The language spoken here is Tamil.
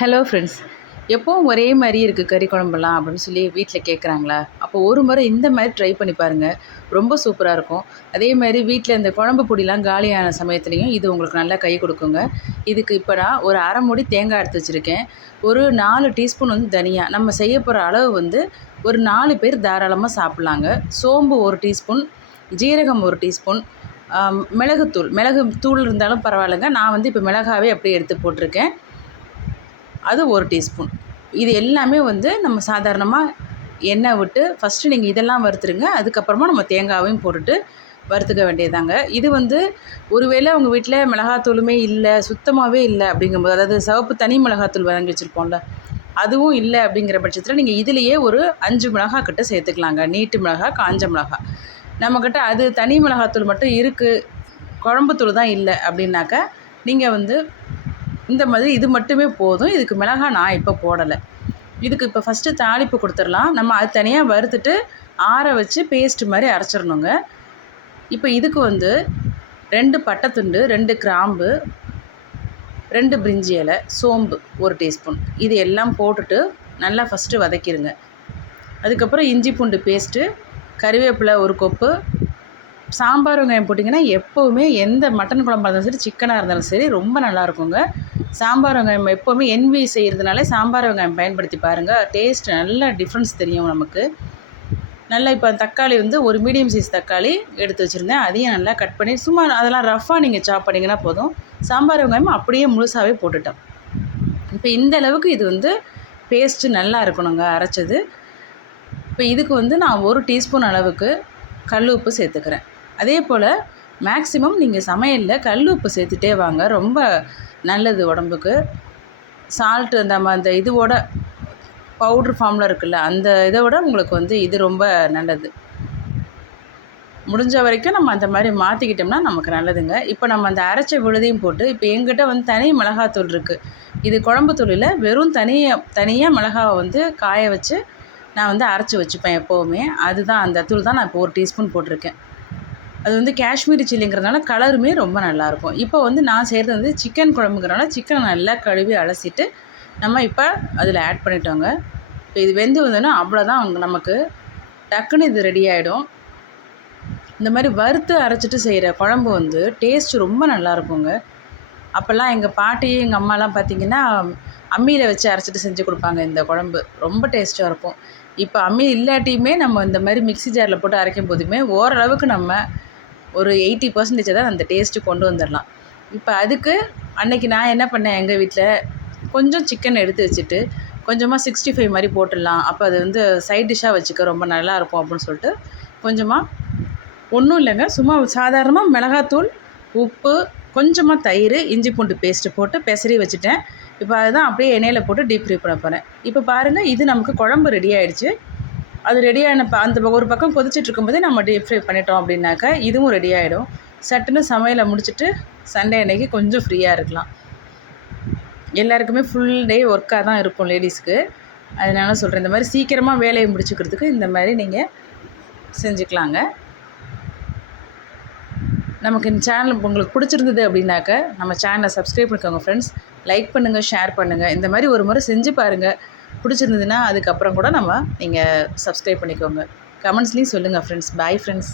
ஹலோ ஃப்ரெண்ட்ஸ் எப்போவும் ஒரே மாதிரி இருக்குது கறி குழம்புலாம் அப்படின்னு சொல்லி வீட்டில் கேட்குறாங்களா அப்போ ஒரு முறை இந்த மாதிரி ட்ரை பண்ணி பாருங்கள் ரொம்ப சூப்பராக இருக்கும். அதே மாதிரி வீட்டில் இந்த குழம்பு பொடிலாம் காலியான சமயத்துலேயும் இது உங்களுக்கு நல்லா கை கொடுக்குங்க. இதுக்கு இப்போ நான் ஒரு அரை மூடி தேங்காய் எடுத்து வச்சுருக்கேன். ஒரு நாலு டீஸ்பூன் வந்து தனியா நம்ம செய்ய போகிற அளவு வந்து ஒரு நாலு பேர் தாராளமாக சாப்பிட்லாங்க. சோம்பு ஒரு டீஸ்பூன் ஜீரகம் ஒரு டீஸ்பூன் மிளகுத்தூள் மிளகு தூள் இருந்தாலும் பரவாயில்லைங்க. நான் வந்து இப்போ மிளகாவே அப்படியே எடுத்து போட்டிருக்கேன். அது ஒரு டீஸ்பூன். இது எல்லாமே வந்து நம்ம சாதாரணமாக எண்ணெய் விட்டு ஃபஸ்ட்டு நீங்கள் இதெல்லாம் வறுத்துருங்க. அதுக்கப்புறமா நம்ம தேங்காவையும் போட்டுட்டு வறுத்துக்க வேண்டியதாங்க இது வந்து ஒருவேளை உங்கள் வீட்டில் மிளகாத்தூளுமே இல்லை சுத்தமாகவே இல்லை அப்படிங்கும்போது அதாவது சிவப்பு தனி மிளகாத்தூள் வாங்கி வச்சுருப்போம்ல அதுவும் இல்லை அப்படிங்கிற பட்சத்தில் நீங்கள் இதுலேயே ஒரு அஞ்சு மிளகா கிட்ட சேர்த்துக்கலாங்க. நீட்டு மிளகா காஞ்ச மிளகா. நம்மக்கிட்ட அது தனி மிளகாத்தூள் மட்டும் இருக்குது குழம்புத்தூள் தான் இல்லை அப்படின்னாக்கா நீங்கள் வந்து இந்த மாதிரி இது மட்டுமே போதும். இதுக்கு மிளகா நான் இப்போ போடலை. இதுக்கு இப்போ ஃபஸ்ட்டு தாளிப்பு கொடுத்துடலாம். நம்ம அது தனியாக வறுத்துட்டு ஆற வச்சு பேஸ்ட் மாதிரி அரைச்சிடணுங்க. இப்போ இதுக்கு வந்து ரெண்டு பட்டைத்துண்டு ரெண்டு கிராம்பு ரெண்டு பிரிஞ்சி இலை சோம்பு ஒரு டீஸ்பூன். இது எல்லாம் போட்டுட்டு நல்லா ஃபஸ்ட்டு வதக்கிடுங்க. அதுக்கப்புறம் இஞ்சி பூண்டு பேஸ்ட்டு கறிவேப்பிலை ஒரு கொப்பு சாம்பார் வெங்காயம் போட்டிங்கன்னா எப்போவுமே எந்த மட்டன் குழம்பாக இருந்தாலும் சரி சிக்கனாக இருந்தாலும் சரி ரொம்ப நல்லாயிருக்குங்க சாம்பார் வெங்காயம் எப்போவுமே என்வி செய்கிறதுனால சாம்பார் வெங்காயம் பயன்படுத்தி பாருங்கள் டேஸ்ட் நல்ல டிஃப்ரென்ஸ் தெரியும் நமக்கு. நல்லா இப்போ தக்காளி வந்து ஒரு மீடியம் சைஸ் தக்காளி எடுத்து வச்சுருந்தேன். அதையும் நல்லா கட் பண்ணி சும்மா அதெல்லாம் ரஃப்பாக நீங்கள் சாப் பண்ணிங்கன்னா போதும். சாம்பார் வெங்காயம் அப்படியே முழுசாகவே போட்டுட்டோம். இப்போ இந்த அளவுக்கு இது வந்து பேஸ்ட்டு நல்லா இருக்கணுங்க அரைச்சது. இப்போ இதுக்கு வந்து நான் ஒரு டீஸ்பூன் அளவுக்கு கல் உப்பு சேர்த்துக்கிறேன். அதே போல் மேக்ஸிமம் நீங்கள் சமையலில் கல் உப்பு சேர்த்துட்டே வாங்க. ரொம்ப நல்லது உடம்புக்கு. சால்ட்டு நம்ம அந்த இதுவோட பவுட்ரு ஃபார்மில் இருக்குல்ல அந்த இதை விட உங்களுக்கு வந்து இது ரொம்ப நல்லது. முடிஞ்ச வரைக்கும் நம்ம அந்த மாதிரி மாற்றிக்கிட்டோம்னா நமக்கு நல்லதுங்க. இப்போ நம்ம அந்த அரைச்ச விழுதையும் போட்டு இப்போ எங்கிட்ட வந்து தனி மிளகாத்தூள் இருக்குது இது குழம்பு தூளில் வெறும் தனியாக தனியாக மிளகாவை வந்து காய வச்சு நான் வந்து அரைச்சி வச்சுப்பேன் எப்போவுமே. அதுதான் அந்த தூள் தான் நான் இப்போ ஒரு டீஸ்பூன் போட்டிருக்கேன். அது வந்து காஷ்மீரி சில்லிங்கிறதுனால கலருமே ரொம்ப நல்லாயிருக்கும். இப்போ வந்து நான் செய்கிறது வந்து சிக்கன் குழம்புங்கிறனால சிக்கனை நல்லா கழுவி அலசிட்டு நம்ம இப்போ அதில் ஆட் பண்ணிட்டோங்க. இப்போ இது வெந்து வந்தோன்னா அவ்வளோதான் நமக்கு. டக்குன்னு இது ரெடி ஆகிடும் இந்த மாதிரி வறுத்து அரைச்சிட்டு செய்கிற குழம்பு வந்து டேஸ்ட் ரொம்ப நல்லாயிருக்குங்க. அப்போல்லாம் எங்கள் பாட்டி எங்கள் அம்மாலாம் பார்த்திங்கன்னா அம்மியில் வச்சு அரைச்சிட்டு செஞ்சு கொடுப்பாங்க இந்த குழம்பு. ரொம்ப டேஸ்ட்டாக இருக்கும். இப்போ அம்மி இல்லாட்டியுமே நம்ம இந்த மாதிரி மிக்ஸி ஜாரில் போட்டு அரைக்கும் போதுமே ஓரளவுக்கு நம்ம ஒரு எயிட்டி பர்சன்டேஜ் தான் அந்த டேஸ்ட்டு கொண்டு வந்துடலாம் இப்போ அதுக்கு அன்னைக்கு நான் என்ன பண்ணேன் எங்கள் வீட்டில் கொஞ்சம் சிக்கன் எடுத்து வச்சுட்டு கொஞ்சமாக சிக்ஸ்டி ஃபைவ் மாதிரி போட்டுடலாம். அப்போ அது வந்து சைட் டிஷ்ஷாக வச்சுக்க ரொம்ப நல்லா இருக்கும் அப்படின்னு சொல்லிட்டு கொஞ்சமாக ஒன்றும் இல்லைங்க. சும்மா சாதாரணமாக மிளகாத்தூள் உப்பு கொஞ்சமாக தயிர் இஞ்சி பூண்டு பேஸ்ட்டு போட்டு பெசரி வச்சுட்டேன். இப்போ அதுதான் அப்படியே எண்ணெயில் போட்டு டீப் ஃப்ரை பண்ண போகிறேன் இப்போ பாருங்கள் இது நமக்கு குழம்பு ரெடி ஆகிடுச்சி அது ரெடியான ப அந்த ஒரு பக்கம் கொதிச்சிட்டு இருக்கும்போதே நம்ம டீப் ஃப்ரை பண்ணிட்டோம் அப்படின்னாக்கா இதுவும் ரெடி ஆகிடும் சட்டுன்னு சமையலை முடிச்சுட்டு சண்டே அன்னைக்கு கொஞ்சம் ஃப்ரீயாக இருக்கலாம். எல்லாருக்குமே ஃபுல் டே ஒர்க்காக தான் இருக்கும் லேடிஸ்க்கு அதனால சொல்கிறேன் இந்த மாதிரி சீக்கிரமாக வேலையை முடிச்சுக்கிறதுக்கு இந்த மாதிரி நீங்கள் செஞ்சுக்கலாங்க. நமக்கு இந்த சேனல் உங்களுக்கு பிடிச்சிருந்தது அப்படின்னாக்க நம்ம சேனலை சப்ஸ்கிரைப் பண்ணிக்கோங்க ஃப்ரெண்ட்ஸ் லைக் பண்ணுங்கள் ஷேர் பண்ணுங்கள் இந்த மாதிரி ஒரு முறை செஞ்சு பாருங்கள் பிடிச்சிருந்ததுன்னா அதுக்கப்புறம் கூட நம்ம நீங்கள் சப்ஸ்கிரைப் பண்ணிக்கோங்க. கமெண்ட்ஸ்லேயும் சொல்லுங்கள் ஃப்ரெண்ட்ஸ் பாய் ஃப்ரெண்ட்ஸ்